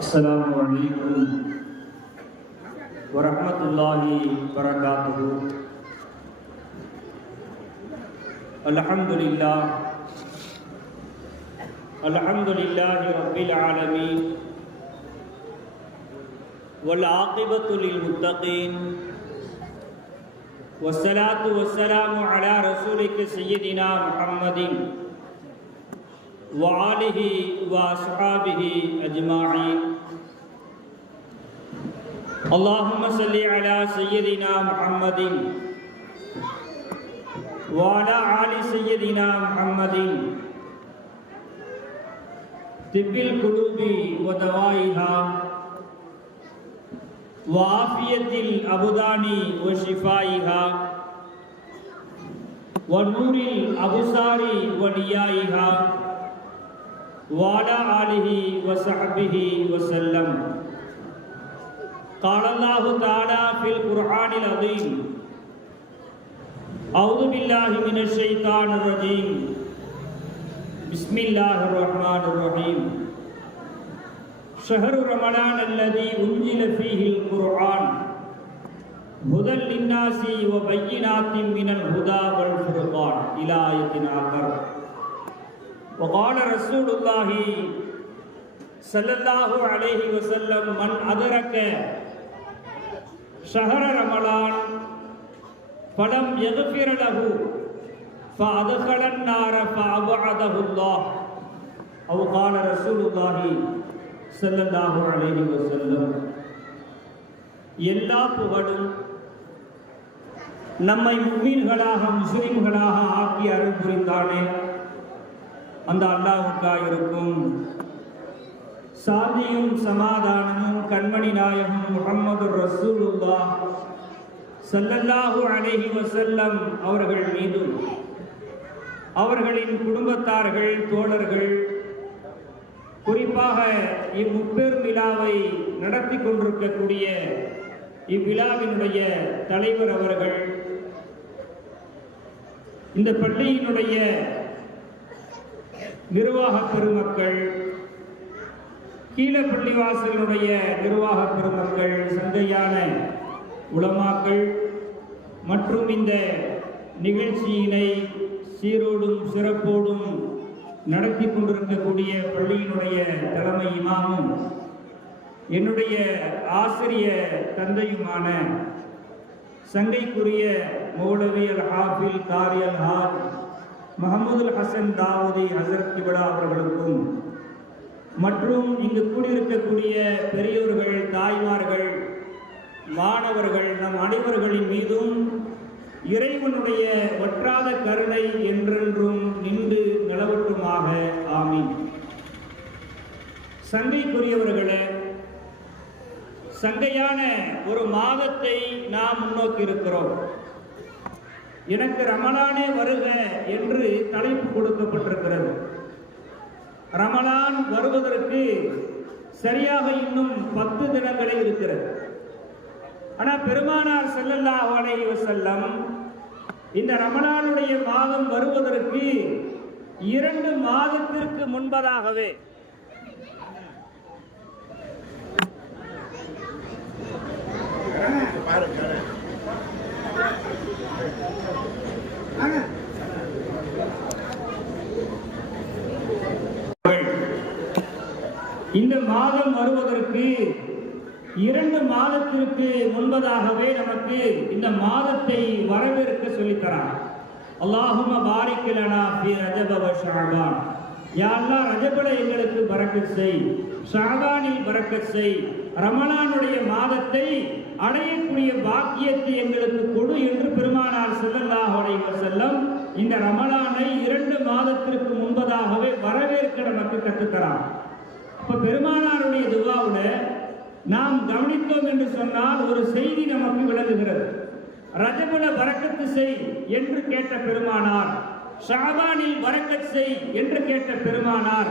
السلام عليكم ورحمة الله وبركاته. الحمد لله رب العالمين والعاقبة للمتقين والصلاة والسلام على رسولك سيدنا محمد وآله وأصحابه أجمعين. اللهم صل على سيدنا محمد وعلى آل سيدنا محمد طب القلوب ودوائها وعافية الأبدان وشفائها ونور الأبصار وليائها وعلى آله وصحبه وسلم. قال الله تعالى في القرآن العظيم: أعوذ بالله من الشيطان الرجيم، بسم الله الرحمن الرحيم. شهر رمضان الذي أنزل فيه القرآن هدى للناس وبينات من الهدى والفرقان إلى آية آخر. وقال رسول الله صلى الله عليه وسلم: من أدرك شهر رمضان فلم يغفر له فأدخل النار فأبعده الله. أو قال رسول الله صلى الله عليه وسلم. எல்லா புகழும் நம்மை முஃமின்களாக முஸ்லிம்களாக ஆக்கி அருள் புரிந்தானே அந்த அல்லாஹ்வுக்காக இருக்கும். சாந்தியும் சமாதானமும் கண்மணி நாயகம் முஹம்மது ரசூலுல்லாஹ் ஸல்லல்லாஹு அலைஹி வஸல்லம் அவர்கள் மீதும் அவர்களின் குடும்பத்தார்கள், தோழர்கள், குறிப்பாக இம்முப்பெரும் விழாவை நடத்தி கொண்டிருக்கக்கூடிய இவ்விழாவினுடைய தலைவர் அவர்கள், இந்த பள்ளியினுடைய நிர்வாக பெருமக்கள், கீழப்பள்ளிவாசலுடைய நிர்வாக பெருமக்கள், சந்தையான உலமாக்கள் மற்றும் இந்த நிகழ்ச்சியினை சீரோடும் சிறப்போடும் நடத்தி கொண்டிருக்கக்கூடிய பள்ளியினுடைய தலைமை இமாமும் என்னுடைய ஆசிரிய தந்தையுமான சங்கைக்குரிய மௌலவி அல் ஹாஃபில் காரி அல் ஹாஜ் முஹம்மது ஹசன் தாவூதி ஹசரத் கிப்லா அவர்களுக்கும் மற்றும் இங்கு கூடியிருக்கக்கூடிய பெரியோர்கள், தாய்மார்கள், மாணவர்கள், நம் அனைவர்களின் மீதும் இறைவனுடைய வற்றாத கருணை என்றென்றும் நின்று நிலவட்டுமாக. ஆமீன். சங்கைக்குரியவர்களே, சங்கையான ஒரு மாதத்தை நாம் முன்னோக்கி இருக்கிறோம். எனக்கு ரமலானே வருக என்று தலைப்பு கொடுக்கப்பட்டிருக்கிறது. ரமலான் வருவதற்கு சரியாக இன்னும் 10 தினங்களே இருக்கிறது. ஆனால் பெருமானார் ஸல்லல்லாஹு அலைஹி வஸல்லம் இந்த ரமலானுடைய மாதம் வருவதற்கு 2 மாதத்திற்கு முன்பதாகவே இந்த மாதம் வருவதற்கு 2 மாதத்திற்கு முன்பதாகவே நமக்கு இந்த மாதத்தை வரவேற்க சொல்லித்தரான். அல்லாஹும்ம பாரிக் லனா ஃபீ ரஜப வ ஷஅபான். யா அல்லாஹ், ரஜபல எங்களுக்கு பரக்கத் செய், ஷஅபானில் பரக்கத் செய், ரமலானுடைய மாதத்தை அடையக்கூடிய பாக்கியத்தை எங்களுக்கு கொடு என்று பெருமானார் ஸல்லல்லாஹு அலைஹி வஸல்லம் இந்த ரமலானை 2 மாதத்திற்கு முன்பதாகவே வரவேற்க நமக்கு கற்றுத்தரான். அப்ப பெருமானாருடைய துஆவுல நாம் கவனித்தோம் என்று சொன்னால் ஒரு செய்தி நமக்கு விளங்குகிறது. ரஜபுல பரக்கத்து செய் என்று கேட்ட பெருமானார், ஷஅபானில் பரக்கத் செய் என்று கேட்ட பெருமானார்,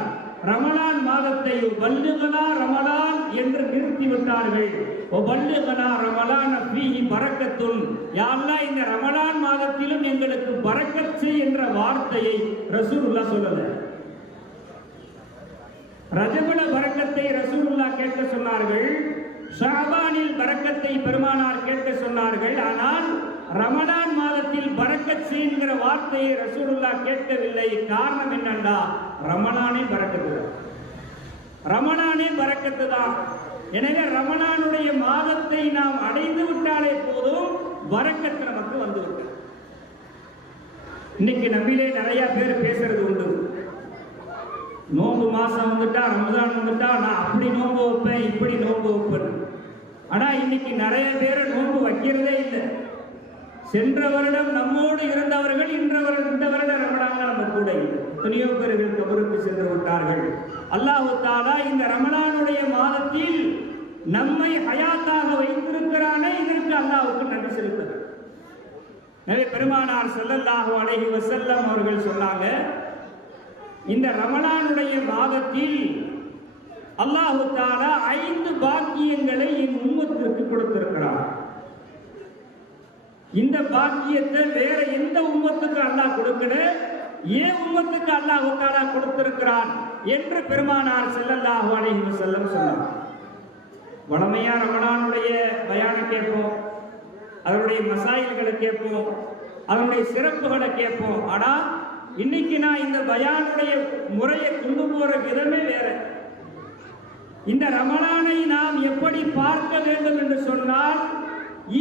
ரமலான் மாதத்தை வல்லுகலா ரமலான் என்று நிறுத்திவிட்டார்கள். வபல்லிக்னா ரமலான ஃபீஹி பரக்கத்துன், யா அல்லாஹ் இந்த ரமலான் மாதத்திலும் எங்களுக்கு பரக்கத் செய் என்ற வார்த்தையை ரசூலுல்லாஹ் சொல்லல. ரஜபுல பரக்கத்தை ரசூலுல்லாஹ் கேட்க சொன்னார்கள், ஷஅபானில் பரக்கத்தை பெருமானார் கேட்க சொன்னார்கள். ஆனால் ரமலான் மாதத்தில் பரக்கத் செய்கிற வார்த்தையை ரசூலுல்லாஹ் கேட்கவில்லை. காரணம் என்னன்னா, ரமலானே பரக்கத்து தான், ரமலானே பரக்கத்து தான். எனவே ரமலானுடைய மாதத்தை நாம் அடைந்து விட்டாலே போதும், பரக்கத்து நமக்கு வந்து விட்டது. இன்னைக்கு நம்பிலே நிறைய பேர் பேசுறது உண்டு, நோன்பு மாசம் வந்துட்டா, ரமலான் வந்துட்டா நான் அப்படி நோன்பு வைப்பேன், இப்படி நோன்பு வைப்பேன். ஆனா இன்னைக்கு நிறைய பேர் நோன்பு வைக்கிறதே இல்லை. சென்ற வருடம் நம்மோடு இருந்தவர்கள் இந்த வருடம் ரமலான் நம்ம கூட இல்லை. எத்தனையோ பேர்கள் கபருக்கு சென்று விட்டார்கள். அல்லாஹ் தஆலா இந்த ரமலானுடைய மாதத்தில் நம்மை ஹயாத்தாக வைத்திருக்கிறானே, இதற்கு அல்லாஹ்வுக்கு நன்றி செலுத்துகிறோம். நபி பெருமானார் ஸல்லல்லாஹு அலைஹி வஸல்லம் அவர்கள் சொன்னாங்க, இந்த ரமலானுடைய மாதத்தில் அல்லாஹ் தஆலா 5 பாக்கியங்களை என் உம்மத்திற்கு கொடுத்திருக்கிறார். இந்த பாக்கியத்தை வேற எந்த உம்மத்துக்கு அல்லாஹ் கொடுக்கல, ஏன் உம்மத்துக்கு அல்லாஹ் தஆலா கொடுத்திருக்கிறான் என்று பெருமானார் ஸல்லல்லாஹு அலைஹி வஸல்லம் சொன்னார். வளமையா ரமலானுடைய பயானை கேட்போம், அதனுடைய மசாயில்களை கேட்போம், அதனுடைய சிறப்புகளை கேட்போம். ஆனா இன்னைக்கு நான் இந்த பயானுடைய முறையை கொண்டு போற விதமே வேற. இந்த ரமலானை நாம் எப்படி பார்க்க வேண்டும் என்று சொன்னால்,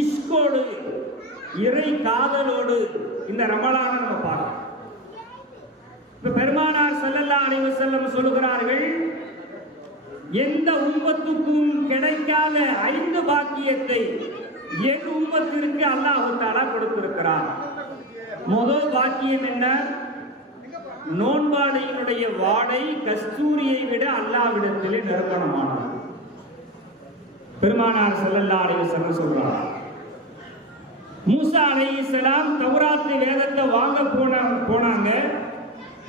இஷ்கோடு, இறை காதலோடு இந்த ரமலானை நம்ம பார்க்கணும். இப்ப பெருமானார் ஸல்லல்லாஹு அலைஹி வஸல்லம் சொல்லுகிறார்கள், எந்த உம்மத்துக்கும் கிடைக்காத 5 பாக்கியத்தை என் உம்மத்திற்கு அல்லாஹ் தஆலா கொடுத்திருக்கிறார். முதல் பாக்கியம் என்ன? நோன்பாளியினுடைய வாடை கஸ்தூரியை விட அல்லாஹ்விடத்திலே நறுமணமானது. பெருமானார் ஸல்லல்லாஹு அலைஹி வஸல்லம் சொல்றார், மூசா அலைஹிஸ்ஸலாம் தௌராத் வேதத்தை வாங்க போனாங்க.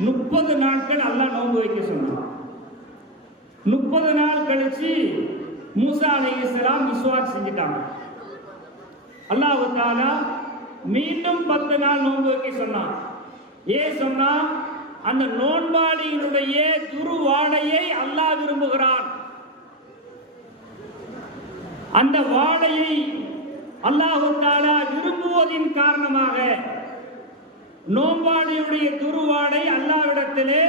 30 நாட்கள் அல்லாஹ் நோன்பு வைக்க சொன்னான். 30 நாள் கழிச்சு மூசா அலைஹிஸ்ஸலாம் மிஸ்வாக் செஞ்சிட்டாங்க. அல்லாஹ் தஆலா மீண்டும் 10 நாள் நோன்பு வைக்க சொன்னான். ஏன் சொன்னா, அந்த நோன்பாளியினுடைய துருவாடையை அல்லாஹ் விரும்புகிறான். அந்த வாடையை அல்லாஹ் தஆலா விரும்புவதின் காரணமாக நோன்பாளியுடைய துருவாடை அல்லாஹ்விடத்திலே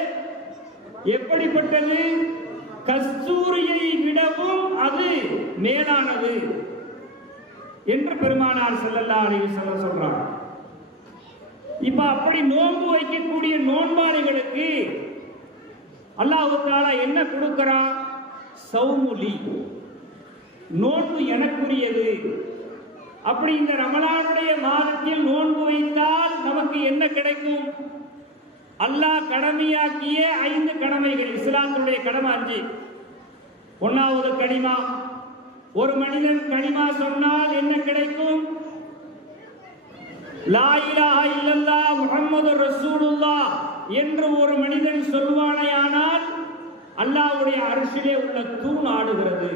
எப்படிப்பட்டது? கஸ்தூரியை விடவும் அது மேலானது என்று பெருமானார் ஸல்லல்லாஹு அலைஹி வஸல்லம் சொல்றாங்க. இப்ப அப்படி நோன்பு வைக்கக்கூடிய நோன்பாளிகளுக்கு அல்லாஹ் தஆலா என்ன கொடுக்கிறான்? சௌமுலி, நோன்பு எனக்குரியது. அப்படி இந்த ரமலானுடைய மாதத்தில் நோன்பு வைத்தால் நமக்கு என்ன கிடைக்கும்? அல்லாஹ் கடமையாக்கிய 5 கடமைகள். இஸ்லாத்துடைய கடமை 5. 1வது கலிமா. ஒரு மனிதன் கலிமா சொன்னால் என்ன கிடைக்கும்? லா இலாஹா இல்லல்லாஹ் முஹம்மதுர் ரசூலுல்லாஹ் என்று ஒரு மனிதன் சொல்வானேயானால் அல்லாஹ்வுடைய அர்ஷிலே உள்ள தூண் ஆடுகிறது.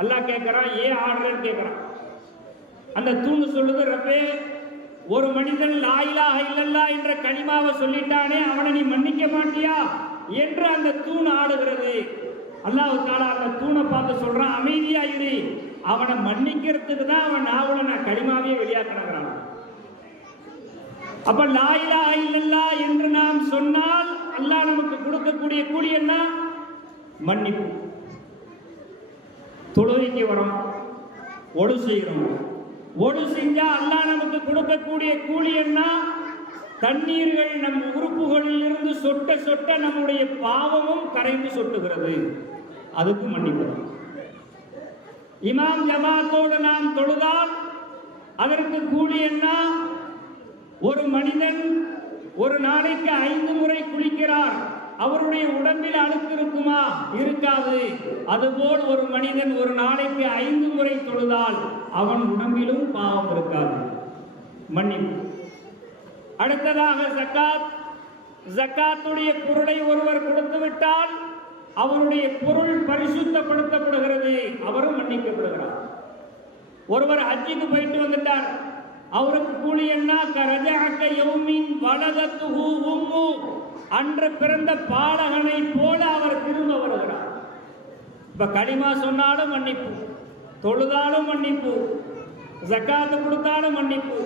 அல்லாஹ் கேட்கிறான், ஏன் ஆடுறன்னு கேட்கிறான். அந்த தூண் சொல்லுது, ரப்பே, ஒரு மனிதன் லா இலாஹா இல்லல்லாஹ் என்ற கலிமாவை சொல்லிட்டானே, அவனை நீ மன்னிக்க மாட்டியா என்று அந்த தூண் ஆடுகிறது. அல்லாஹ் தஆலா அந்த தூணை பார்த்து சொல்றான், அமைதியா இரு, அவனை மன்னிக்கிறதுக்கு தான் அவன் நாவல நான் கலிமாவே வெளியாக்குறான். அப்ப லா இலாஹா இல்லல்லாஹ் என்று நாம் சொன்னால் அல்லாஹ் நமக்கு கொடுக்கக்கூடிய கூலி என்ன? மன்னிப்பு. தொழுகைக்கு வரோம், ஒடு செய்கிறோம். ஒடு செஞ்சா அல்லாஹ் நமக்கு கொடுக்கக்கூடிய கூலி என்ன? தண்ணீர்கள் நம் உறுப்புகளில் இருந்து சொட்ட சொட்ட நம்முடைய பாவமும் கரைந்து சொட்டுகிறது, அதுக்கு மன்னிப்பு. இமாம் ஜமாத்தோடு நாம் தொழுதால் அதற்கு கூலி என்ன? ஒரு மனிதன் ஒரு நாளைக்கு 5 முறை குளிக்கிறார், அவருடைய உடம்பில் அழுக்கு இருக்குமா? இருக்காது. அதுபோல் ஒரு மனிதன் ஒரு நாளைக்கு 5 முறை தொழுதால் அவன் உடம்பிலும் பாவம் இருக்காது, மன்னிப்பு. அடுத்ததாக ஜகாத். ஜகாத்துடைய பொருளை ஒருவர் கொடுத்து விட்டால் அவருடைய பொருள் பரிசுத்தப்படுத்தப்படுகிறது, அவரும் மன்னிக்கப்படுகிறார். ஒருவர் ஹஜ்ஜுக்கு போயிட்டு வந்துட்டார், அவருக்கு கூலி என்ன? கரஜஅக யௌமின் வலதத்துஹு உம்மு, அன்று பிறந்த பாலகனை போல அவர் திரும்ப வருகிறார். இப்ப களிமா சொன்னாலும் மன்னிப்பு, தொழுதாலும் மன்னிப்பு, ஜக்காத்து கொடுத்தாலும் மன்னிப்பு,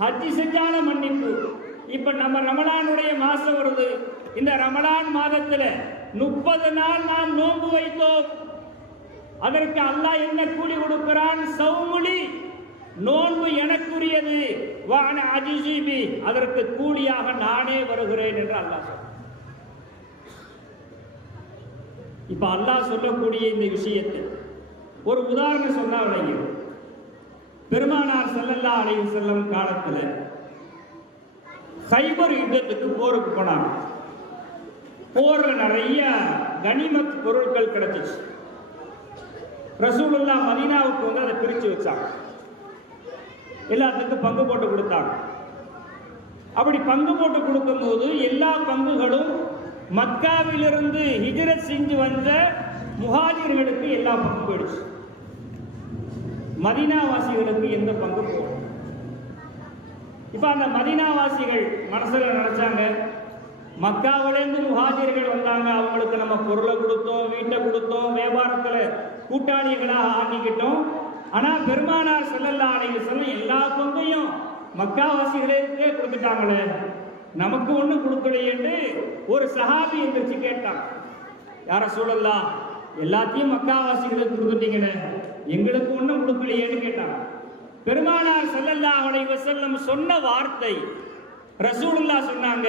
ஹஜ்ஜி செஞ்சாலும் மன்னிப்பு. இப்ப நம்ம ரமலானுடைய மாசம் வருது. இந்த ரமலான் மாதத்துல 30 நாள் நாம் நோன்பு வைத்தோம். அதற்கு அல்லாஹ் என்ன கூலி கொடுக்கிறான்? சௌமுலி, நோன்பு எனக்குரியது, வான அஜிசிபி, அதற்கு கூலியாக நானே வருகிறேன் என்று அல்லாஹ் சொல்றான். இப்ப அல்லாஹ் சொல்லக்கூடிய இந்த விஷயத்தை ஒரு உதாரணம் சொன்னா விளங்கிடும். பெருமானார் ஸல்லல்லாஹு அலைஹி வஸல்லம் காலத்துல கைபர் யுத்தத்துக்கு போருக்கு போனாங்க. போர்ல நிறைய கனிமத் பொருட்கள் கிடைச்சிச்சு. ரசூலுல்லாஹ் மதீனாவுக்கு வந்து அதை பிரிச்சு வச்சாங்க, எல்லாத்துக்கும் பங்கு போட்டு கொடுத்தாங்க. அப்படி பங்கு போட்டு கொடுக்கும் போது எல்லா பங்குகளும் மக்காவிலிருந்து ஹிஜ்ரத் செஞ்சு வந்த முஹாஜிர்களுக்கு எல்லா பங்கும் போயிடுச்சு. மதீனாவாசிகளுக்கு எந்த பங்கு போகும்? இப்ப அந்த மதீனாவாசிகள் மனசுல நினைச்சாங்க, மக்காவிலேருந்து முஹாஜிர்கள் வந்தாங்க, அவங்களுக்கு நம்ம பொருளை கொடுத்தோம், வீட்டை கொடுத்தோம், வியாபாரத்துல கூட்டாளிகளாக ஆக்கிக்கிட்டோம். ஆனா பெருமானார் ஸல்லல்லாஹு அலைஹி வஸல்லம் எல்லா பங்கையும் மக்காவாசிகளுக்கே கொடுத்துட்டாங்களே, நமக்கு ஒண்ணும் கொடுக்கலையேன்னு ஒரு சஹாபி எந்திரிச்சு கேட்டாங்க, யார ரசூலல்லாஹ், எல்லாத்தையும் மக்காவாசிகளுக்கு கொடுத்துட்டீங்களே, எங்களுக்கு ஒண்ணும் கொடுக்கலையேன்னு கேட்டாங்க. பெருமானார் ஸல்லல்லாஹு அலைஹி வஸல்லம் சொன்ன வார்த்தை, ரசூலுல்லாஹ் சொன்னாங்க,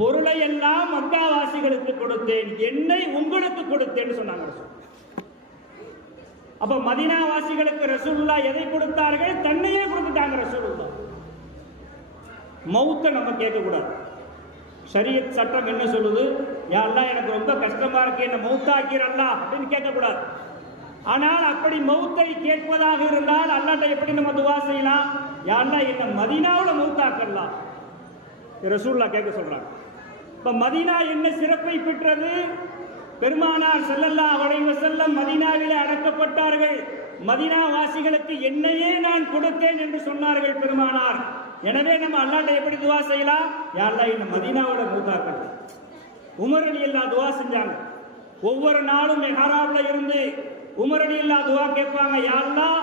பொருளை எல்லாம் மக்காவாசிகளுக்கு கொடுத்தேன், என்னை உங்களுக்கு கொடுத்தேன்னு சொன்னாங்க. அப்ப மதீனாவாசிகளுக்கு ரசூலுல்லாஹ் எதை கொடுத்தார்கள்? தன்னையே கொடுத்துட்டாங்க ரசூலுல்லாஹ். மௌத்தை நம்ம கேட்க கூடாது. ஷரியத் சட்டம் என்ன சொல்லுது? யா அல்லாஹ், எனக்கு ரொம்ப கஷ்டமா இருக்கு, என்ன மௌத்தாக்கிறல்லா அப்படின்னு கேட்கக்கூடாது. ஆனால் அப்படி மௌத்தை கேட்பதாக இருந்தால் அல்லாஹ்ட்ட எப்படி நம்ம துவா செய்யலாம்? யா அல்லாஹ், என்ன மதீனாவுல மௌத்தாக்கலாம் ரசூலுல்லாஹ் கேட்க சொல்றாங்க. இப்ப மதீனா என்ன சிறப்பை பெற்றது? பெருமானார் ஸல்லல்லாஹு அலைஹி வஸல்லம் மதீனாவிலே அடக்கப்பட்டார்கள். மதீனா வாசிகளுக்கு என்னையே நான் கொடுத்தேன் என்று சொன்னார்கள் பெருமானார். எனவே நம்ம அல்லாஹ்ட்ட எப்படி துவா செய்யலாம்? யா அல்லாஹ், என்ன மதீனாவோட மௌத்தாக்கல். உமர் ரலியல்லாஹு துவா செஞ்சாங்க. ஒவ்வொரு நாளும் மெஹராப்ல இருந்து உமர் ரலியல்லாஹு துவா கேட்பாங்க, யா அல்லாஹ்,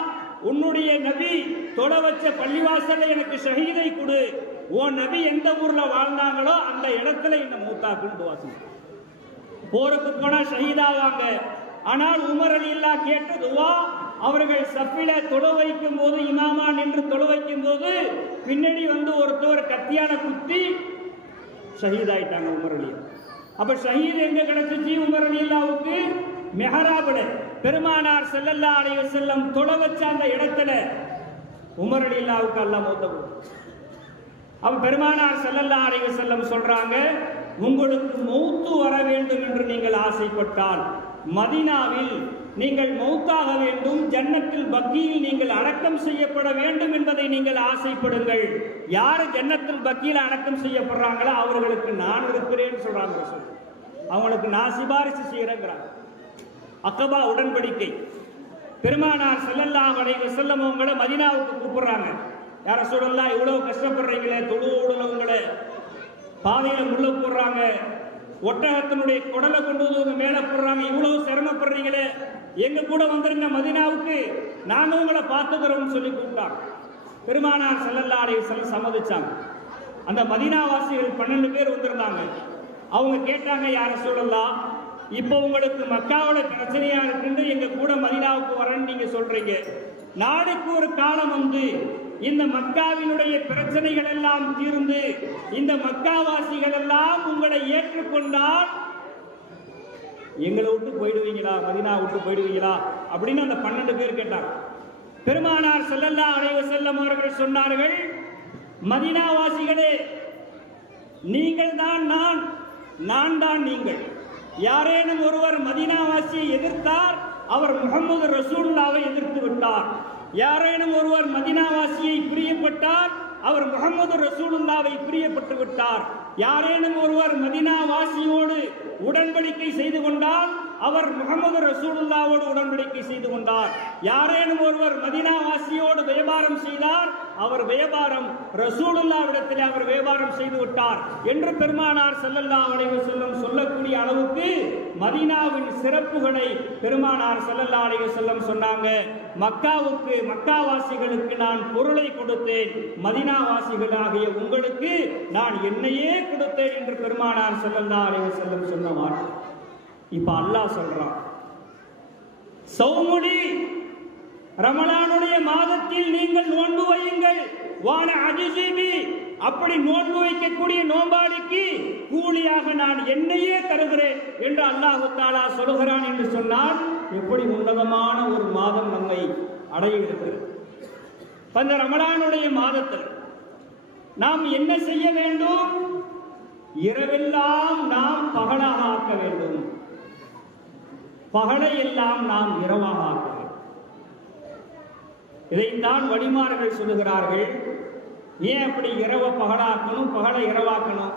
உன்னுடைய நபி தொட வச்ச பள்ளிவாசல்ல எனக்கு ஷஹீதை கொடு, உன் நபி எந்த ஊர்ல வாழ்ந்தாங்களோ அந்த இடத்துல என்ன மௌத்தாக்குன்னு துவா செஞ்சாங்க. போருக்கு போனா ஷஹீதாவாங்க. ஆனால் உமர் ரலியல்லாஹு கேட்ட துவா, அவர்கள் சஃபில தொழ வைக்கும் போது, இமாமா நின்று தொழ வைக்கும் போது பின்னாடி வந்து ஒருத்தவர் கத்தியால குத்தி ஷஹீதாயிட்டாங்க உமர் ரலியல்லாஹு. அப்ப ஷஹீத் எங்க கிடைச்சிச்சு உமர் ரலியல்லாஹுக்கு? மெஹராப்ல பெருமானார் ஸல்லல்லாஹு அலைஹி வஸல்லம் தொழ வச்ச அந்த இடத்துல உமர் ரலியல்லாஹுக்கு அல்லாஹ் மௌத்த கொடுத்தார். அப்ப பெருமானார் ஸல்லல்லாஹு அலைஹி வஸல்லம் சொல்றாங்க, உங்களுக்கு மௌத்து வர வேண்டும் என்று நீங்கள் ஆசைப்பட்டால் மதீனாவில் நீங்கள் மௌத்தாக வேண்டும், ஜன்னத்தில் பக்கியில் நீங்கள் அடக்கம் செய்யப்பட வேண்டும் என்பதை நீங்கள் ஆசைப்படுங்கள். யாரு ஜன்னத்தில் பக்கியில் அடக்கம் செய்யப்படுறாங்களோ அவர்களுக்கு நான் இருக்கிறேன்னு சொல்றாங்க ரசூல். அவங்களுக்கு நான் சிபாரிசு செய்யறேங்கிறாங்க. அக்கபா உடன்படிக்கை. பெருமானார் ஸல்லல்லாஹு அலைஹி வஸல்லம் அவங்கள மதீனாவுக்கு கூப்பிடுறாங்க. யார ரசூலல்லாஹ், இவ்வளவு கஷ்டப்படுறீங்களே, தொழுவுள்ளவங்களே, பாதையில முள்ள போடுறாங்க, ஒட்டகத்தினுடைய குடலை கொண்டு வந்து உங்க மேல போடுறாங்க, இவ்வளவு சிரமப்படுறீங்களே, எங்க கூட வந்துருங்க மதீனாவுக்கு, நாங்க உங்களை பார்த்துக்கிறோம்னு சொல்லி கூப்பிட்டாங்க. பெருமானார் ஸல்லல்லாஹு அலைஹி வஸல்லம் சம்மதிச்சாங்க. அந்த மதீனாவாசிகள் 12 பேர் வந்திருந்தாங்க. அவங்க கேட்டாங்க, யார ரசூலல்லாஹ், இப்போ உங்களுக்கு மக்காவோட பிரச்சனையா இருக்குன்னு எங்க கூட மதீனாவுக்கு வரேன்னு நீங்க சொல்றீங்க, நாளைக்கு ஒரு காலம் வந்து இந்த மக்காவினுடைய பிரச்சனைகள் எல்லாம் தீர்ந்து இந்த மக்காவாசிகள் எல்லாம் உங்களை ஏற்றுக்கொண்டால் எங்களை விட்டு போயிடுவீங்களா, மதீனா விட்டு போயிடுவீங்களா அப்படின்னு அந்த 12 பேர் கேட்டாங்க. பெருமானார் ஸல்லல்லாஹு அலைஹி வஸல்லம் அவர்கள் சொன்னார்கள், மதீனாவாசிகளே, நீங்கள் தான் நான், நான் தான் நீங்கள். யாரேனும் ஒருவர் மதீனாவாசியை எதிர்த்தார், அவர் முஹம்மது ரசூலுல்லாஹ்வை எதிர்த்து விட்டார். யாரேனும் ஒருவர் மதீனாவாசியை பிரியப்பட்டார், அவர் முஹம்மது ரசூலுல்லாஹ்வை பிரியப்பட்டு விட்டார். யாரேனும் ஒருவர் மதீனாவாசியோடு உடன்படிக்கை செய்து கொண்டால் அவர் முகமது ரசூலுல்லாவோடு உடன்படிக்கை செய்து கொண்டார். யாரேனும் ஒருவர் மதீனா வாசியோடு வியாபாரம் செய்தார், அவர் வியாபாரம் ரசூலுல்லாவிடத்தில் அவர் வியாபாரம் செய்து விட்டார் என்று பெருமானார் ஸல்லல்லாஹு அலைஹி வஸல்லம் சொல்லக்கூடிய அளவுக்கு மதீனாவின் சிறப்புகளை பெருமானார் ஸல்லல்லாஹு அலைஹி வஸல்லம் சொன்னாங்க. மக்காவுக்கு, மக்காவாசிகளுக்கு நான் பொருளை கொடுத்தேன், மதீனாவாசிகளாகிய உங்களுக்கு நான் என்னையே கொடுத்தேன் என்று பெருமானார் ஸல்லல்லாஹு அலைஹி வஸல்லம் சொன்னவார். இப்ப அல்லாஹ் சொல்றான், சௌமுடி, ரமலானுடைய மாதத்தில் நீங்கள் நோன்பு வையுங்கள். வான அஜிசிபி, அப்படி நோன்பு வைக்கக்கூடிய நோன்பாளிக்கு கூலியாக நான் என்னையே தருகிறேன் என்று அல்லாஹ் தஆலா சொல்கிறான் என்று சொன்னால் எப்படி உன்னதமான ஒரு மாதம் நம்மை அடைய இருக்கிறது. அந்த ரமலானுடைய மாதத்தில் நாம் என்ன செய்ய வேண்டும்? இரவெல்லாம் நாம் பகலாக ஆக்க வேண்டும், பகலை எல்லாம் நாம் இரவாக ஆக்க வேண்டும். இதைத்தான் வழிமார்கள் சொல்லுகிறார்கள். ஏன் அப்படி இரவை பகலாக்கணும், பகலை இரவாக்கணும்?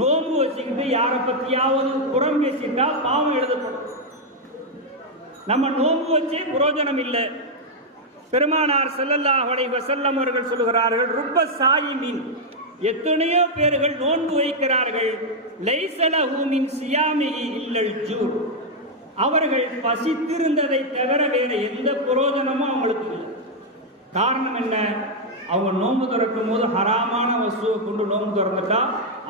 நோன்பு வச்சுக்கிட்டு யாரை பத்தியாவது புறம் பேசிட்டா பாவம் எழுதப்படும். நம்ம நோன்பு வச்சு புரோஜனம் இல்லை. பெருமானார் ஸல்லல்லாஹு அலைஹி வஸல்லம் அவர்கள் சொல்லுகிறார்கள், ருப்ப சாயிமின், எத்தனையோ பேர்கள் நோன்பு வைக்கிறார்கள், லைஸ லஹு மின் சியாமிஹி இல்லல் ஜூ, அவர்கள் பசித்திருந்ததை தவிர வேற எந்த புரோஜனமும் அவங்களுக்கு இல்லை. காரணம் என்ன? அவங்க நோன்பு திறக்கும் போது ஹராமான வஸ்துவை கொண்டு நோன்பு திறந்துட்டா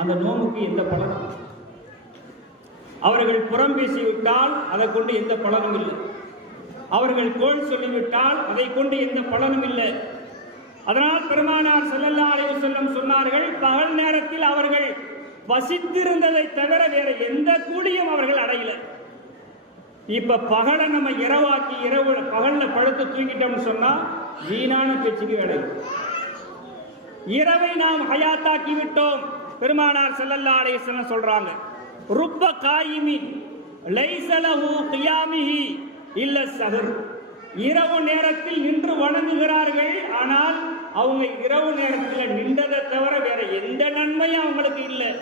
அந்த நோம்புக்கு எந்த பலனும். அவர்கள் புறம் பேசிவிட்டால் அதை கொண்டு எந்த பலனும் இல்லை. அவர்கள் கோள் சொல்லிவிட்டால் அதை கொண்டு எந்த பலனும் இல்லை. அதனால் பெருமானார் ஸல்லல்லாஹு அலைஹி வஸல்லம் சொன்னார்கள், பகல் நேரத்தில் அவர்கள் பசித்திருந்ததை தவிர வேற எந்த கூலியும் அவர்கள் அடையல. இப்ப பகலை நம்ம இரவாக்கி இரவு பகல்ல படுத்து தூங்கிட்டோம்னு சொன்னா வீணான பேச்சுக்கு வேலை. இரவை நாம் ஹயாத்தாக்கி விட்டோம். பெருமானார் ஸல்லல்லாஹு அலைஹி வஸல்லம் சொல்றாங்க, ருப்ப காயிமின் லைஸ லஹு கியாமிஹி இல்ல ஸஹர், இரவு நேரத்தில் நின்று வணங்குகிறார்கள், ஆனால் அவங்க இரவு நேரத்தில் நின்றதை தவிர வேற எந்த நன்மையும் அவங்களுக்கு இல்லை.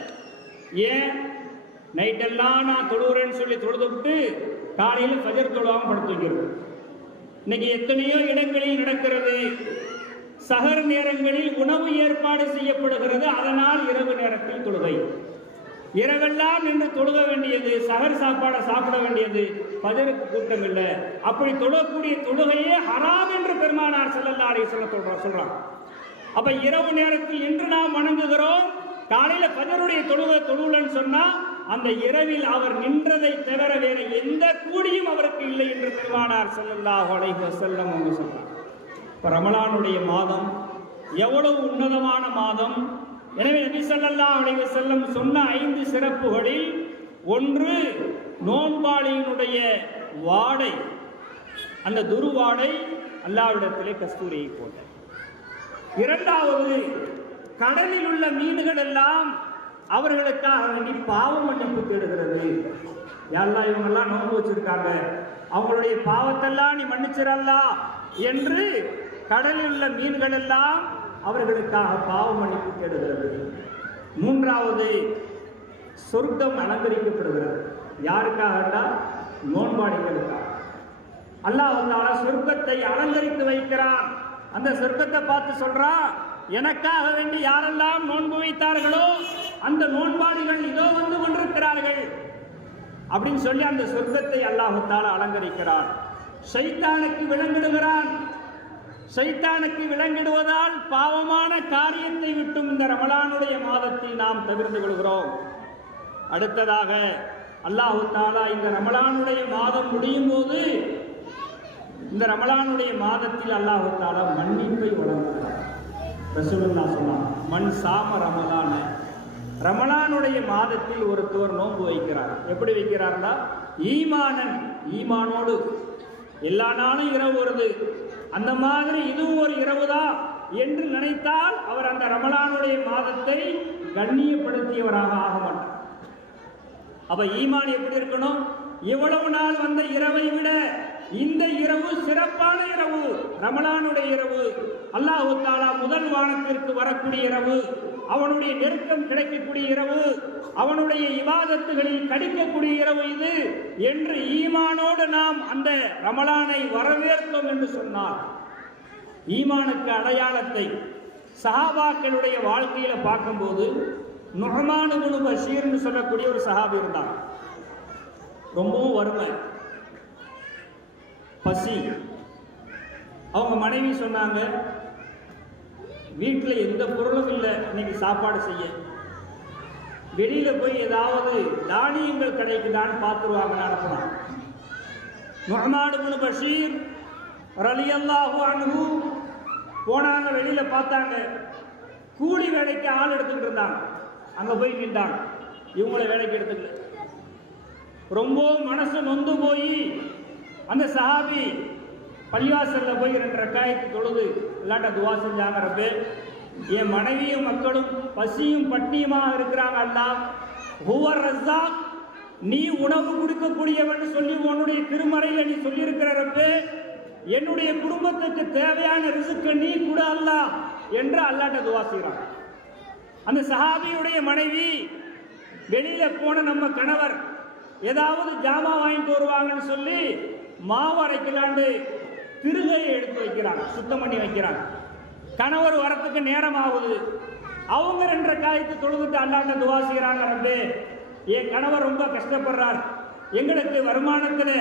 ஏன்? நைட்டெல்லாம் நான் தொழுகிறேன்னு சொல்லி தொழுது விட்டு காலையில் ஃபஜர் தொழுவாம படுத்து வைக்கிறது. இன்னைக்கு எத்தனையோ இடங்களில் நடக்கிறது. சஹர் நேரங்களில் உணவு ஏற்பாடு செய்யப்படுகிறது, அதனால் இரவு நேரத்தில் தொழுகை. இரவெல்லாம் நின்று தொழுக வேண்டியது, சஹர் சாப்பாடை சாப்பிட வேண்டியது, ஃபஜருக்கு கூட்டம் இல்லை. அப்படி தொழக்கூடிய தொழுகையே ஹராம் என்று பெருமானார் ஸல்லல்லாஹு அலைஹி வஸல்லம் சொல்றாங்க. அப்ப இரவு நேரத்தில் நின்று நாம் வணங்குகிறோம், காலையில ஃபஜருடைய தொழுகலன்னு சொன்னா அந்த இரவில் அவர் நின்றதை தவிர வேற எந்த கூலியும் அவருக்கு இல்லை என்று பெருமானார் ஸல்லல்லாஹு அலைஹி வஸல்லம் அவங்க சொல்றாங்க. இப்ப ரமலானுடைய மாதம் எவ்வளவு உன்னதமான மாதம். எனவே நபி ஸல்லல்லாஹு அலைஹி வஸல்லம் சொன்ன 5 சிறப்புகளில் ஒன்று நோன்பாளியினுடைய வாடை, அந்த துருவாடை அல்லாஹ்விடத்திலே கஸ்தூரியை போல. இரண்டாவது, கடலில் உள்ள மீன்கள் எல்லாம் அவர்களுக்காக வேண்டி பாவ மன்னிப்பு தேடுகிறது. யாரெல்லாம் இவங்கெல்லாம் நோன்பு வச்சிருக்காங்க, அவங்களுடைய பாவத்தெல்லாம் நீ மன்னிச்சிடல்லா என்று கடலில் உள்ள மீன்கள் எல்லாம் அவர்களுக்காக பாவ மன்னிப்பு தேடுகிறது. மூன்றாவது, சொர்க்கம் அலங்கரிக்கப்படுகிறது. யாருக்காக? நோன்பாளிகளுக்காக. அல்லாஹ் தஆலா சொர்க்கத்தை அலங்கரித்து வைக்கிறான். அந்த சொர்க்கத்தை பார்த்து சொல்றான், எனக்காக வேண்டி யாரெல்லாம் நோன்பு வைத்தார்களோ அந்த நோன்பாளிகள் இதோ வந்து கொண்டிருக்கிறார்கள் அப்படின்னு சொல்லி அந்த சொர்க்கத்தை அல்லாஹ் தஆலா அலங்கரிக்கிறான். ஷைத்தானுக்கு விளங்கிடுகிறான். ஷைத்தானுக்கு விளங்கிடுவதால் பாவமான காரியத்தை விட்டும் இந்த ரமலானுடைய மாதத்தில் நாம் தவிர்த்து கொள்கிறோம். அடுத்ததாக அல்லாஹ் தஆலா இந்த ரமலானுடைய மாதம் முடியும் போது இந்த ரமலானுடைய மாதத்தில் அல்லாஹ் தஆலா மன்னிப்பை வழங்குகிறார். ரசூலுல்லாஹ் சொன்னார், மன் சாம ரமலான, ரமலானுடைய மாதத்தில் ஒருத்தவர் நோன்பு வைக்கிறார். எப்படி வைக்கிறார்னா, ஈமானன், ஈமானோடு. எல்லா நாளும் இரவு வருது, அந்த மாதிரி இதுவும் ஒரு இரவுதான் என்று நினைத்தால் அவர் அந்த ரமலானுடைய மாதத்தை கண்ணியப்படுத்தியவராக ஆக மாட்டார். அப்ப ஈமான் எப்படி இருக்கணும்? இவ்வளவு நாள் வந்த இரவை விட இந்த இரவு சிறப்பான இரவு, ரமலானுடைய இரவு. அல்லாஹ் தஆலா முதல் வானத்திற்கு வரக்கூடிய இரவு, அவனுடைய நெருக்கம் கிடைக்கக்கூடிய இரவு, அவனுடைய இபாதத்துகளில் கடிக்கக்கூடிய இரவு இது என்று ஈமானோடு நாம் அந்த ரமலானை வரவேற்போம் என்று சொன்னார். ஈமானுக்கு அடையாளத்தை சஹாபாக்களுடைய வாழ்க்கையில பார்க்கும்போது நுஅமான் இப்னு பஷீர்னு சொல்லக்கூடிய ஒரு சஹாபி இருந்தார். ரொம்பவும் வறுமை, பசி. அவங்க மனைவி சொன்னாங்க, வீட்டில் எந்த பொருளும் இல்லை, இன்னைக்கு சாப்பாடு செய்ய, வெளியில போய் ஏதாவது தானியங்கள் கிடைக்குதான்னு பார்த்துருவாங்க அனுப்புனாங்க. நுஅமான் இப்னு பஷீர் ரலியல்லாஹு அன்ஹு போனாங்க, வெளியில பார்த்தாங்க, கூலி வேலைக்கு ஆள் எடுத்துக்கிட்டு இருந்தாங்க. அங்க போய் நின்றாங்க, இவங்கள வேலைக்கு எடுத்துக்கல. ரொம்ப மனசு நொந்து போய் அந்த சஹாபி பள்ளிவாசல்ல போய் 2 ரக்காயத்து தொழுது இல்லாட்ட துவா செஞ்சாங்க, ரப்பே என் மனைவியும் மக்களும் பசியும் பட்டினியுமாக இருக்கிறாங்க, அல்லாஹ் ஹுவர் ரஸாக், நீ உணவு கொடுக்கக்கூடியவன் சொல்லி உன்னுடைய திருமறையில நீ சொல்லியிருக்கிற ரப்பே, என்னுடைய குடும்பத்துக்கு தேவையான ரிஸ்கை நீ கூட அல்லாஹ் என்று அல்லாட்ட துவா செய்கிறாங்க. அந்த சஹாபியுடைய மனைவி வெளியில போன நம்ம கணவர் ஏதாவது ஜாமா வாங்கிட்டு வருவாங்கன்னு சொல்லி மாவு அரைக்கலாண்டு திருகையை எடுத்து வைக்கிறாங்க, சுத்தம் பண்ணி வைக்கிறாங்க. கணவர் வரத்துக்கு நேரம் ஆகுது. அவங்க 2 ரக்காயத்து தொழுதுட்டு அல்லாட்ட துவா செய்கிறாங்க, ரப்பே என் கணவர் ரொம்ப கஷ்டப்படுறார், எங்களுக்கு வருமானத்தில்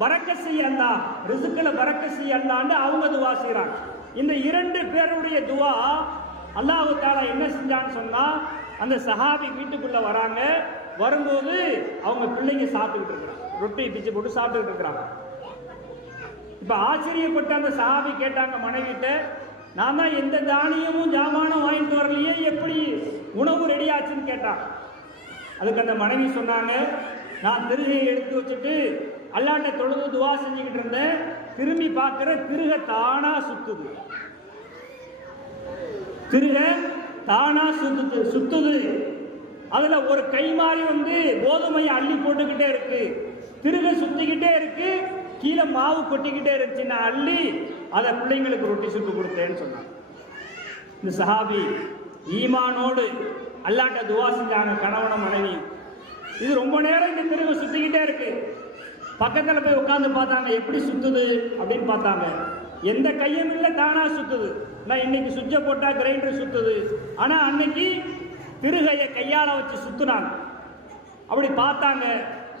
பரக்கத் செய்ய அல்லாஹ், ரிஸ்கில் பரக்கத் செய்ய அல்லாஹ்னு அவங்க துவா செய்கிறாங்க. இந்த 2 பேருடைய துவா அல்லாஹ் தஆலா என்ன செஞ்சான்னு சொன்னா, அந்த சஹாபி வீட்டுக்குள்ள வராங்க. வரும்போது அவங்க பிள்ளைங்க சாப்பிட்டுக்கிட்டு இருக்கிறாங்க, ரொட்டி பிச்சு போட்டு சாப்பிட்டுக்கிட்டு இருக்கிறாங்க. இப்ப ஆச்சரியப்பட்ட அந்த சஹாபி கேட்டாங்க மனைவிட்ட, நான் தான் எந்த தானியமும் ஜாமானும் வாங்கிட்டு வரலையே, எப்படி உணவு ரெடி ஆச்சுன்னு கேட்டாங்க. அதுக்கு அந்த மனைவி சொன்னாங்க, நான் திருகையை எடுத்து வச்சுட்டு அல்லாட்ட தொழுது துவா செஞ்சுக்கிட்டு இருந்தேன், திரும்பி பார்க்கிற திருகை தானா சுத்துது, திருகை தானா சுத்துது. அதுல ஒரு கை மாதிரி வந்து கோதுமையை அள்ளி போட்டுக்கிட்டே இருக்கு, திருகை சுத்திக்கிட்டே இருக்கு, கீழே மாவு கொட்டிக்கிட்டே இருந்துச்சு, நான் அள்ளி அதை பிள்ளைங்களுக்கு ரொட்டி சுட்டு கொடுத்தேன்னு சொன்னாங்க. இந்த சஹாபி ஈமானோடு அல்லாட்ட துவா செஞ்சாங்க, கணவனும் மனைவி. இது ரொம்ப நேரம் இந்த திருகை சுத்திக்கிட்டே இருக்கு. பக்கத்தில் போய் உட்காந்து பார்த்தாங்க, எப்படி சுத்துது அப்படின்னு பார்த்தாங்க. எந்த கையும் இல்லை, தானா சுத்துது. நான் இன்னைக்கு சுவிட்சை போட்டா கிரைண்டர் சுத்துது, ஆனா அன்னைக்கு திருகையை கையால வச்சு சுத்துனாங்க. அப்படி பார்த்தாங்க,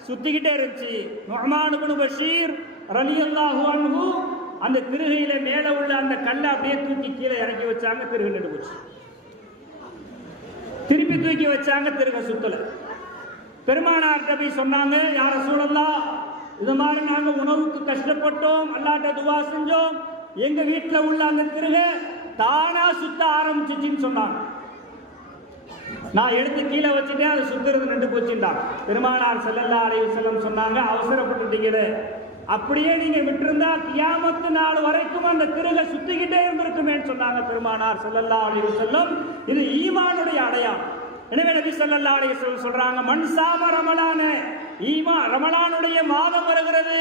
சுத்திக்கிட்டே இருந்துச்சு. நுஅமான் இப்னு பஷீர் ரலியல்லாஹு அன்ஹு அந்த திருகையில மேல உள்ள அந்த கல்லை அப்படியே தூக்கி கீழே இறக்கி வச்சாங்க, திருகை நின்று போச்சு. திருப்பி தூக்கி வச்சாங்க, திருகை சுத்தல. பெருமானார் நபி சொன்னாங்க, யா ரசூலல்லாஹ், இது மாதிரி நாங்க உணவுக்கு கஷ்டப்பட்டோம், அல்லாஹ்ட்ட துவா செஞ்சோம், எங்க வீட்டில் உள்ள அந்த திருகை தானா சுத்த ஆரம்பிச்சுன்னு சொன்னாங்க. நான் எடுத்து கீழே வச்சுட்டேன், அதை சுத்துறது நின்று போச்சுட்டாங்க. பெருமானார் ஸல்லல்லாஹு அலைஹி வஸல்லம் சொன்னாங்க, அவசரப்பட்டுட்டீங்களே, அப்படியே நீங்க விட்டிருந்தா கியாமத்து நாள் வரைக்கும் அந்த திருகை சுத்திக்கிட்டே இருந்திருக்குமேன்னு சொன்னாங்க பெருமானார் ஸல்லல்லாஹு அலைஹி வஸல்லம். இது ஈமானுடைய அடையாளம். எனவே நபி ஸல்லல்லாஹு அலைஹி வஸல்லம் சொல்றாங்க, மன் சாம ரமலான, ரமலானுடைய மாதம் வருகிறது,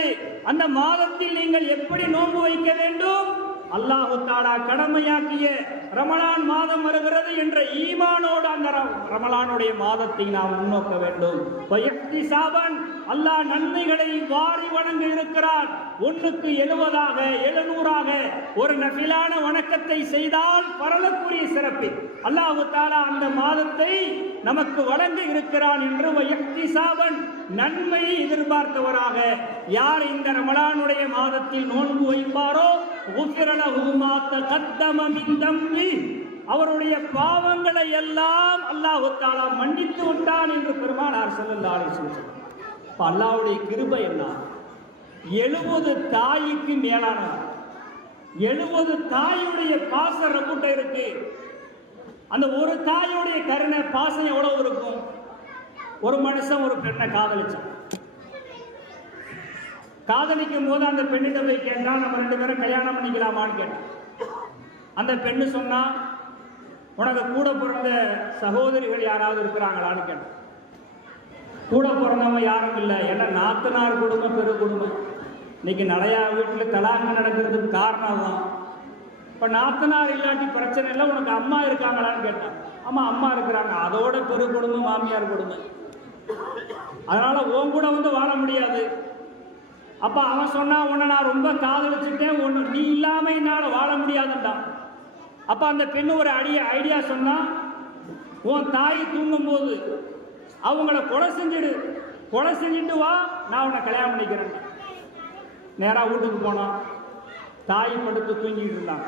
அந்த மாதத்தில் நீங்கள் எப்படி நோன்பு வைக்க வேண்டும், அல்லாஹ் தஆலா கடமையாக்கிய ரமலான் மாதம் வருகிறது என்ற ஈமானோடு அந்த ரமலானுடைய மாதத்தை நாம் முன்னோக்க வேண்டும். வயஹ்திசாபன், அல்லாஹ் நன்மைகளை வாரி வழங்க இருக்கிறார். 1க்கு 70ஆக 700ஆக ஒரு நஃபிலான வணக்கத்தை செய்தால் பரலக்குரிய சிறப்பு அல்லாஹ் தஆலா அந்த மாதத்தை நமக்கு வழங்க இருக்கிறான் என்று வயஹ்திசாபன், நன்மையை எதிர்பார்த்தவராக யார் இந்த ரமலானுடைய மாதத்தில் நோன்பு வைப்பாரோ அவருடைய பாவங்களை எல்லாம் அல்லாஹ் தஆலா மன்னித்து விட்டான் என்று பெருமானார் ஸல்லல்லாஹு அலைஹி வஸல்லம். அல்லாஹ்வுடைய கிருபை என்ன, 70 தாய்க்கு மேலானது, 70 தாயுடைய பாசம் ரப்புட்ட இருக்கு. அந்த ஒரு தாயுடைய கருணை பாசம் எவ்வளவு இருக்கும். ஒரு மனுஷன் ஒரு பெண்ணை காதலிச்சான், காதலிக்கும் போது அந்த பெண்ணிட்ட போய் கேட்டான், நம்ம 2 பேரும் கல்யாணம் பண்ணிக்கலாமான்னு கேட்டான். அந்த பெண்ணு சொன்னா, உனக்கு கூட பிறந்த சகோதரிகள் யாராவது இருக்கிறாங்களான்னு கேட்டான். கூட பிறந்தவங்க யாரும் இல்லை, ஏன்னா நாத்தனார் குடும்பம் பெரு குடும்பம். இன்னைக்கு நிறையா வீட்டில் தலாக்கு நடக்கிறதுக்கு காரணம் தான். இப்போ நாத்தனார் இல்லாட்டி பிரச்சனை இல்லை, உனக்கு அம்மா இருக்காங்களான்னு கேட்டான். ஆமா அம்மா இருக்கிறாங்க, அதோட பெரு கொடுமை மாமியார் கொடுமை. அதனால உன் கூட வந்து வாழ முடியாது. அப்ப அவன் சொன்னா, உன்னை நான் ரொம்ப காதலிச்சுட்டேன், ஒன்று நீ இல்லாம என்னால வாழ முடியாதுன்றான். அப்ப அந்த பெண்ணு ஒரு ஐடியா சொன்னா, உன் தாய் தூங்கும் போது அவங்கள கொலை செஞ்சுட்டு வா, நான் உன்னை கல்யாணம் பண்ணிக்கிறேன். நேரா வீட்டுக்கு போனான். தாய் படுத்து தூங்கிட்டு இருந்தான்.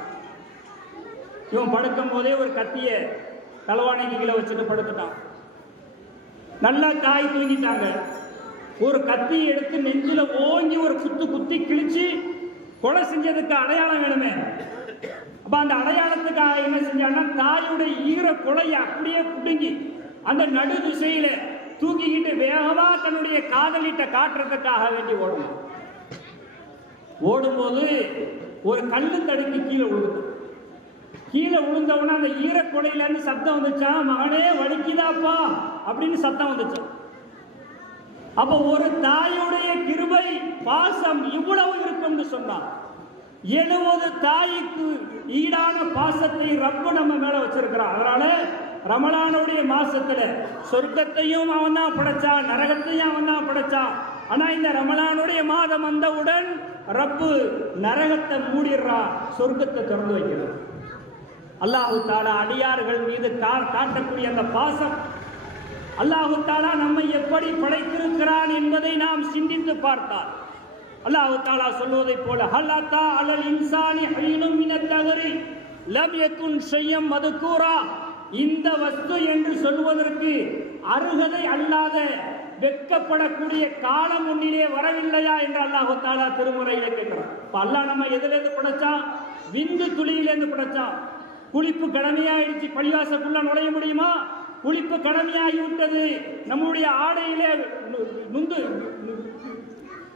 இவன் படுக்கும் போதே ஒரு கத்திய தலைவாணிக்கு கீழே வச்சுட்டு படுத்துட்டான். நல்லா தாய் தூங்கிட்டாங்க. ஒரு கத்தியை எடுத்து நெஞ்சில ஓங்கி ஒரு குத்தி கிழிச்சு கொலை செஞ்சதுக்கு அடையாளம் வேணுமே. அப்ப அந்த அடையாளத்துக்காக என்ன செஞ்சான்னா, தாயுடைய ஈர கொலையை அப்படியே குடுங்கி அந்த நடு திசையில தூக்கிக்கிட்டு வேகமா தன்னுடைய காதலிட்ட காட்டுறதுக்காக வேண்டி ஓடும்போது ஒரு கல்லு தடுக்கி கீழே விழுந்தவன அந்த ஈர கொலையில இருந்து சத்தம் வந்துச்சான், மகனே வலிக்குதாப்பா அப்படின்னு சத்தம் வந்துச்சான். அப்ப ஒரு தாயுடைய கிருபை பாசம் இவ்வளவு இருக்கும்னு சொன்னான். 70 தாய்க்கு ஈடான பாசத்தை ரப்பு நம்ம மேல வச்சிருக்கிறான். அதனால ரமலானுடைய மாசத்துல சொர்க்கத்தையும் அவன் தான் படைச்சான், நரகத்தையும் அவன் தான் படைச்சான். ஆனா இந்த ரமலானுடைய மாதம் வந்தவுடன் ரப்பு நரகத்தை மூடிடுறான், சொர்க்கத்தை திறந்து வைக்கிறான். அல்லாஹு தாலா அடியார்கள் மீது காட்டக்கூடிய அந்த பாசம், அல்லாஹு தாலா நம்மை எப்படி படைத்திருக்கிறான் என்பதை நாம் சிந்தித்து பார்த்தார். அல்லாஹு தாலா சொல்வதை போல, ஹல்லாத்தா அலல் இன்சானி ஹீனும் மினத் தஹரி லம் யகுன் ஷையம் மதுகூரா, இந்த வஸ்து என்று சொல்வதற்கு அருகதை அல்லாத வெட்கப்படக்கூடிய காலம் ஒன்றிலே வரவில்லையா என்று அல்லாஹு தாலா திருமுறையிலே கேட்கிறான். இப்ப அல்லாஹ் நம்ம எதிலிருந்து படைச்சான்? விந்து துளியிலிருந்து படைச்சான். குளிப்பு கடமையாயிடுச்சு, பள்ளிவாசக்குள்ள நுழைய முடியுமா? குளிப்பு கடமையாகிவிட்டது. நம்முடைய ஆடையிலே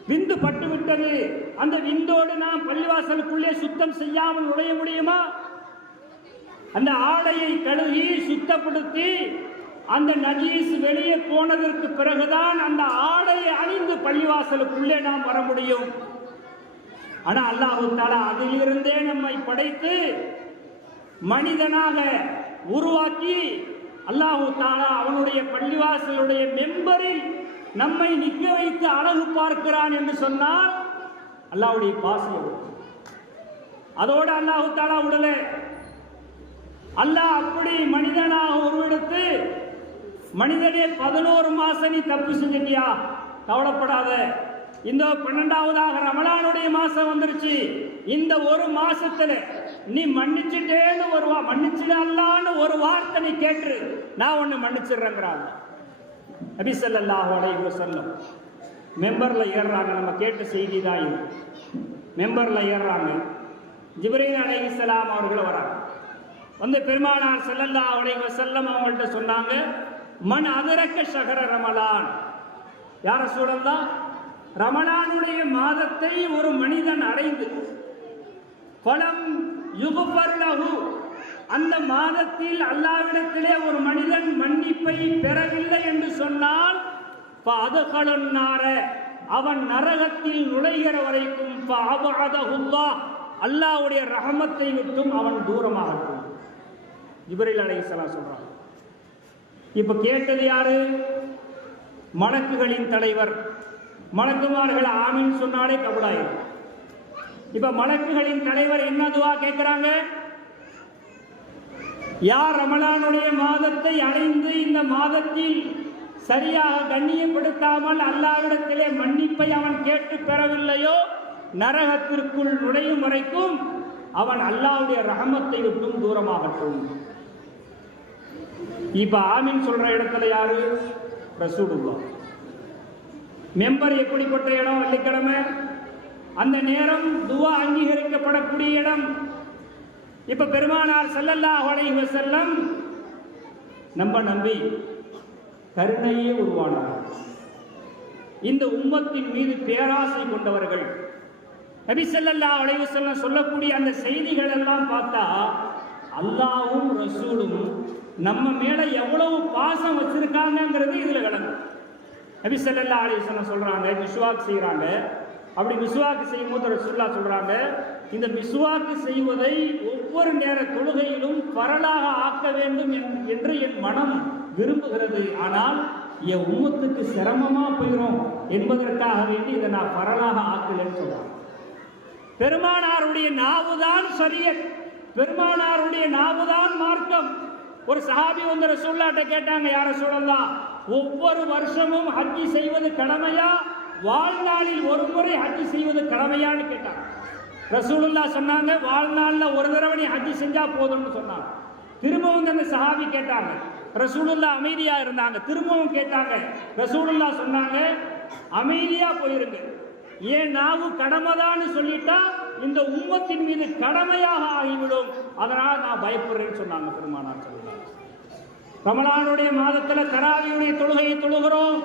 விந்து பட்டு விட்டது. அந்த விந்தோடு நாம் பள்ளிவாசலுக்குள்ளே சுத்தம் செய்யாமல் நுழைய முடியுமா? அந்த ஆடையை கழுவி சுத்தப்படுத்தி அந்த நஜீஸ் வெளியே போனதற்கு பிறகுதான் அந்த ஆடையை அணிந்து பள்ளிவாசலுக்குள்ளே நாம் வர முடியும். ஆனா அல்லாஹு தஆலா அதிலிருந்தே நம்மை படைத்து மனிதனாக உருவாக்கி அல்லாஹு தஆலா அவனுடைய பள்ளிவாசலுடைய மெம்பரில் நம்மை நிற்க வைத்து அழகு பார்க்கிறான் என்று சொன்னால் அல்லாஹ்வுடைய பாசம். அதோடு அல்லாஹு தஆலா உடனே அல்லாஹ் அப்படி மனிதனாக உருவெடுத்து, மனிதனே 11 மாசம் நீ தப்பு செஞ்சிட்டியா, கவலைப்படாத, இந்த 12வதாக ரமலானுடைய மாசம் வந்துருச்சு, இந்த ஒரு மாசத்துல நீ மன்னிச்சுட்டேன்னு மன்னிச்சிடலான்னு ஒரு வார்த்தை நீ கேட்டு நான் ஒன்னு மன்னிச்சிடுறேங்கிறாங்க. நபி ஸல்லல்லாஹு அலைஹி வஸல்லம் மெம்பர்ல ஏறுறாங்க. நம்ம கேட்ட செய்தி தான் இது. மெம்பர்ல ஏறுறாங்க. ஜிப்ரீல் அலைஹிஸ்ஸலாம் அவர்கள் வராங்க. வந்து பெருமானார் ஸல்லல்லாஹு அலைஹி வஸல்லம் அவங்கள்ட்ட சொன்னாங்க, மன் அதரக்க ஷஹர ரமலான், யா ரசூலல்லாஹ், ரமலானுடைய மாதத்தை ஒரு மனிதன் அடைந்து ஃபலம் யுக்ஃபர் லஹு, அந்த மாதத்தில் அல்லாஹ்விடத்திலே ஒரு மனிதன் மன்னிப்பை பெறவில்லை என்று சொன்னால் ஃபஅத்கலன் நார, அவன் நரகத்தில் நுழைகிற வரைக்கும் ஃபஅபஅதஹுல்லாஹ், அல்லாஹ்வுடைய ரஹமத்தை விட்டும் அவன் தூரமாகட்டும். ஜிப்ரீல் அலைஹிஸ்ஸலாம் சொல்றாங்க. இப்ப கேட்டது யாரு? மலக்குகளின் தலைவர். மலக்குமார்கள் ஆமீன் சொன்னாலே கபூலாயிரும். இப்ப மலக்குகளின் தலைவர் என்ன துஆ கேட்கிறாங்க? யார் ரமலானுடைய மாதத்தை அடைந்து இந்த மாதத்தில் சரியாக கண்ணியப்படுத்தாமல் அல்லாஹ்விடத்திலே மன்னிப்பை அவன் கேட்டு பெறவில்லையோ, நரகத்திற்குள் நுழையும் வரைக்கும் அவன் அல்லாஹ்வுடைய ரஹமத்தை விட்டும் தூரமாகட்டும். இப்ப ஆமீன் சொல்ற இடத்துல யாரு? ரசூலுல்லாஹ். மெம்பர் எப்படிப்பட்ட இடம்? வெள்ளிக்கிழமை அந்த நேரம் துஆ அங்கீகரிக்கப்படக்கூடிய இடம். இப்ப பெருமானார் ஸல்லல்லாஹு அலைஹி வஸல்லம் நம்ம நம்பி கருணையே உருவானார். இந்த உம்மத்தின் மீது பேராசை கொண்டவர்கள். நபி ஸல்லல்லாஹு அலைஹி வஸல்லம் சொல்லக்கூடிய அந்த செய்திகள் எல்லாம் பார்த்தா அல்லாஹ்வும் ரசூலும் நம்ம மேல எவ்வளவு பாசம் வச்சிருக்காங்கிறது இதுல விளங்கும். நபி ஸல்லல்லாஹு அலைஹி வஸல்லம் சொல்றாங்க, மிஸ்வாக் செய்யறாங்க. அப்படி மிஸ்வாக் செய்யும் போது ரசூலுல்லாஹ் சொல்றாங்க, இந்த மிஸ்வாக்கு செய்வதை ஒவ்வொரு நேர தொழுகையிலும் பரலாக ஆக்க வேண்டும் என்று என் மனம் விரும்புகிறது. ஆனால் என் உம்மத்துக்கு சிரமமா போயிடும் என்பதற்காக வேண்டி இதை நான் பரலாக ஆக்கலன்னு சொல்றேன். பெருமானாருடைய நாவுதான் ஷரியத், பெருமானாருடைய நாவுதான் மார்க்கம். ஒரு சஹாபி வந்து ரசூலுல்லாஹ்ட்ட கேட்டாங்க, யார் ரசூலல்லாஹ், ஒவ்வொரு வருஷமும் ஹஜ்ஜி செய்வது கடமையா, வாழ்நாளில் ஒரு முறை ஹஜ்ஜி செய்வது கடமையான்னு கேட்டாங்க. ரசூலுல்லாஹ் சொன்னாங்க, வாழ்நாளில் ஒரு தடவை நீ ஹஜ்ஜி செஞ்சா போதும்னு சொன்னாங்க. திரும்பவும் அந்த சஹாபி கேட்டாங்க, ரசூலுல்லாஹ் அமைதியா இருந்தாங்க. திரும்பவும் கேட்டாங்க, ரசூலுல்லாஹ் சொன்னாங்க, அமைதியா போயிருங்க, ஏன் நாவு கடமைதான்னு சொல்லிட்டா இந்த உம்மத்தின் மீது கடமையாக ஆகிவிடும், அதனால் நான் பயப்படுறேன்னு சொன்னாங்க பெருமானார் ஸல்லல்லாஹு அலைஹி வஸல்லம். ரமலானுடைய மாதத்தில் தராவியுடைய தொழுகையை தொழுகிறோம்.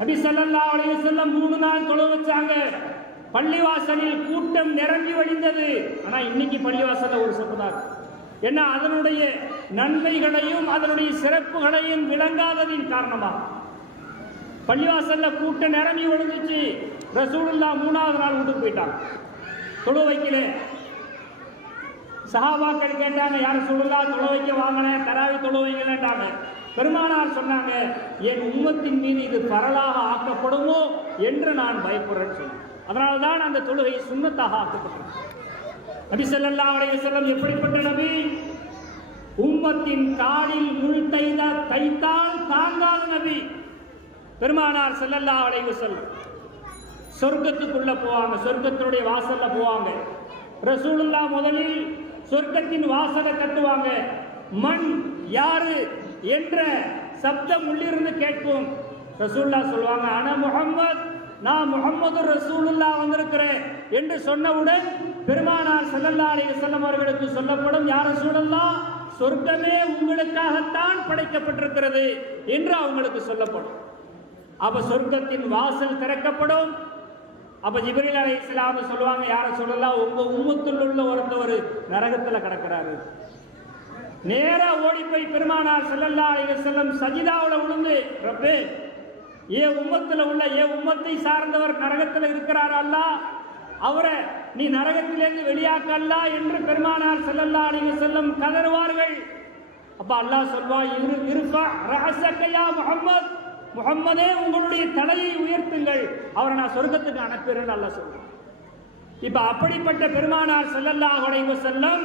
நபி ஸல்லல்லாஹு அலைஹி வஸல்லம் 3 நாள் தொழ வச்சாங்க. பள்ளிவாசலில் கூட்டம் நிரம்பி வழிந்தது. ஆனா இன்னைக்கு பள்ளிவாசல்ல ஒரு சப்பு தான். ஏன்னா அதனுடைய நன்மைகளையும் அதனுடைய சிறப்புகளையும் விளங்காததின் காரணமாக பள்ளிவாசல்ல கூட்டம் நிரம்பி விழுந்துச்சு. ரசூலுல்லாஹ் 3வது நாள் வீட்டுக்கு போயிட்டாங்க, தொழு வைக்கல. சஹாபாக்கள் கேட்டாங்க, யார் ரசூலுல்லாஹ் தொழு வைக்க வாங்கினேன், தராவி தொழு வைக்கலன்றாங்க. பெருமானார் சொன்னாங்க, என் உம்மத்தின் மீது இது பரலாக ஆக்கப்படுமோ என்று நான் பயப்படுறேன்னு சொன்னேன். அதனால்தான் அந்த தொழுகை சுன்னத்தாக ஆக்கப்பட்டது. நபி ஸல்லல்லாஹு அலைஹி வஸல்லம் எப்படிப்பட்ட நபி? உம்மத்தின் காலில் முள் தைத்தால் தாங்காத நபி. பெருமானார் ஸல்லல்லாஹு அலைஹி வஸல்லம் சொர்க்கத்துக்குள்ள போவாங்க, சொர்க்கத்தினுடைய வாசல்ல போவாங்க. ரசூலுல்லாஹ் முதலில் சொர்க்கத்தின் வாசலை கட்டுவாங்க. மண் யாரு என்ற சப்தம் உள்ளிருந்து கேட்கும். ரசூலுல்லாஹ் சொல்லுவாங்க, அன முஹம்மத், நான் முஹம்மது ரசூலுல்லாஹ் வந்திருக்கிறேன் என்று சொன்னவுடன் பெருமானார் ஸல்லல்லாஹு அலைஹி வஸல்லம் அவர்களுக்கு சொல்லப்படும், யார் ரசூலுல்லாஹ், சொர்க்கமே உங்களுக்காகத்தான் படைக்கப்பட்டிருக்கிறது என்று அவங்களுக்கு சொல்லப்படும். அப்ப சொர்க்கத்தின் வாசல் திறக்கப்படும். அப்ப ஜிப்ரீல் அலைஹிஸ்ஸலாம் சொல்லுவாங்க, யார சொல்லலாம், உங்க உம்மத்தில் உள்ள ஒருத்தவர் நரகத்துல கிடக்கிறாரு. நேரா ஓடி போய் பெருமானார் ஸல்லல்லாஹு அலைஹி வஸல்லம் சஜிதாவுல விழுந்து, ரப்பே, ஏன் உம்மத்துல உள்ள ஏன் உம்மத்தை சார்ந்தவர் நரகத்துல இருக்கிறார் அல்லாஹ், அவரை நீ நரகத்திலிருந்து வெளியாக்கல்லா என்று பெருமானார் ஸல்லல்லாஹு அலைஹி வஸல்லம் கதறுவார்கள். அப்ப அல்லாஹ் சொல்வா, இருஃபா ரஅஸக யா முஹம்மத், முஹம்மதே உங்களுடைய தலையை உயர்த்துங்கள், அவரை நான் சொர்க்கத்துக்கு அனுப்புறேன்னு அல்லாஹ் சொல்றான். இப்ப அப்படிப்பட்ட பெருமானார் ஸல்லல்லாஹு அலைஹி வஸல்லம்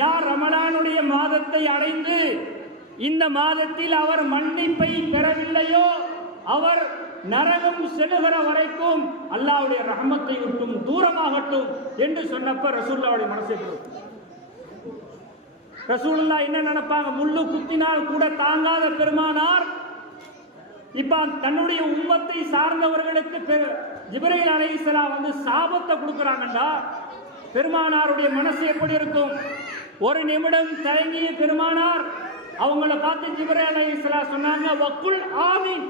யார் ரமலானுடைய மாதத்தை அடைந்து இந்த மாதத்தில் அவர் மன்னிப்பை பெறவில்லையோ அவர் நரகம் செல்லுகிற வரைக்கும் அல்லாஹ்வுடைய ரஹமத்தை விட்டும் தூரமாகட்டும் என்று சொன்னப்ப ரசூலுல்லாஹ்வுடைய மனசை ரசூலுல்லாஹ் என்ன நினைப்பாங்க, முள்ளு குத்தினால் கூட தாங்காத பெருமானார் இப்ப தன்னுடைய உம்மத்தை சார்ந்தவர்களுக்கு ஜிப்ரீல் அலைஹிஸ்ஸலாம் வந்து சாபத்தை கொடுக்குறாங்கடா, பெருமானாருடைய மனசு எப்படி இருக்கும்? ஒரு நிமிடம் தயங்கிய பெருமானார் அவங்கள பார்த்து ஜிப்ரீல் அலைஹிஸ்ஸலாம் சொன்னாங்க, வக்குல் ஆமீன்,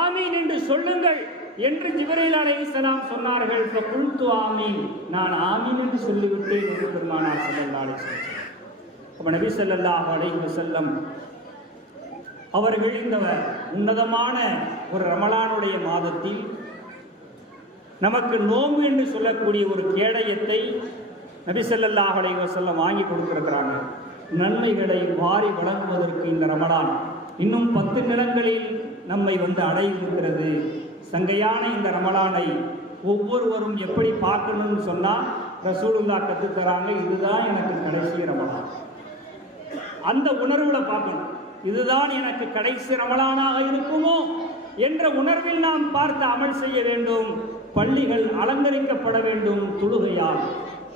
ஆமீன் என்று சொல்லுங்கள் என்று ஜிப்ரீல் அலைஹிஸ்ஸலாம் சொன்னார்கள். ஃபகுல்து ஆமீன், நான் ஆமீன் என்று சொல்லிவிட்டேன் என்று பெருமானார் ஸல்லல்லாஹு அலைஹி வஸல்லம். அப்ப நபி ஸல்லல்லாஹு அலைஹி வஸல்லம் அவர்கள் இந்த உன்னதமான ஒரு ரமலானுடைய மாதத்தில் நமக்கு நோன்பு என்று சொல்லக்கூடிய ஒரு கேடயத்தை நபி ஸல்லல்லாஹு அலைஹி வஸல்லம் வாங்கி கொடுத்திருக்கிறாங்க. நன்மைகளை வாரி வழங்குவதற்கு இந்த ரமலான் இன்னும் 10 நிலங்களில் நம்மை வந்து அடைந்திருக்கிறது. சங்கையான இந்த ரமலானை ஒவ்வொருவரும் எப்படி பார்க்கணும்னு சொன்னால் ரசூலுல்லாஹ் கற்றுத்தராங்க, இதுதான் எனக்கு கடைசி ரமலான். அந்த உணர்வுல பார்க்கணும், இதுதான் எனக்கு கடைசி ரமலானாக இருக்குமோ என்ற உணர்வில் நாம் பார்த்து அமல் செய்ய வேண்டும். பள்ளிகள் அலங்கரிக்கப்பட வேண்டும் தொழுகையால்,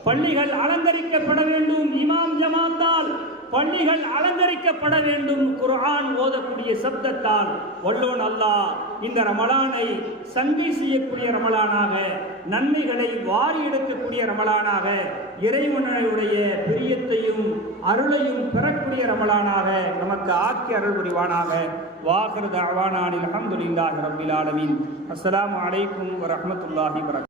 பள்ளிகள் அலங்கரிக்கப்பட வேண்டும் இமாம் ஜமாத்தால், பள்ளிகள் அலங்கரிக்கப்பட வேண்டும் குர்ஆன் ஓதக்கூடிய சப்தத்தால். வல்லோன் அல்லாஹ் இந்த ரமலானை சங்கை செய்யக்கூடிய ரமலானாக, நன்மைகளை வாரி எடுக்கக்கூடிய ரமலானாக, இறைவனுடைய பிரியத்தையும் அருளையும் பெறக்கூடிய ரமலானாக நமக்கு ஆக்கி அருள் புரிவானாக. வாஹிரு தஅவானா அல்ஹம்துலில்லாஹி ரப்பில் ஆலமீன். அஸ்ஸலாமு அலைக்கும் வரஹ்மத்துல்லாஹி வபரகாத்துஹு.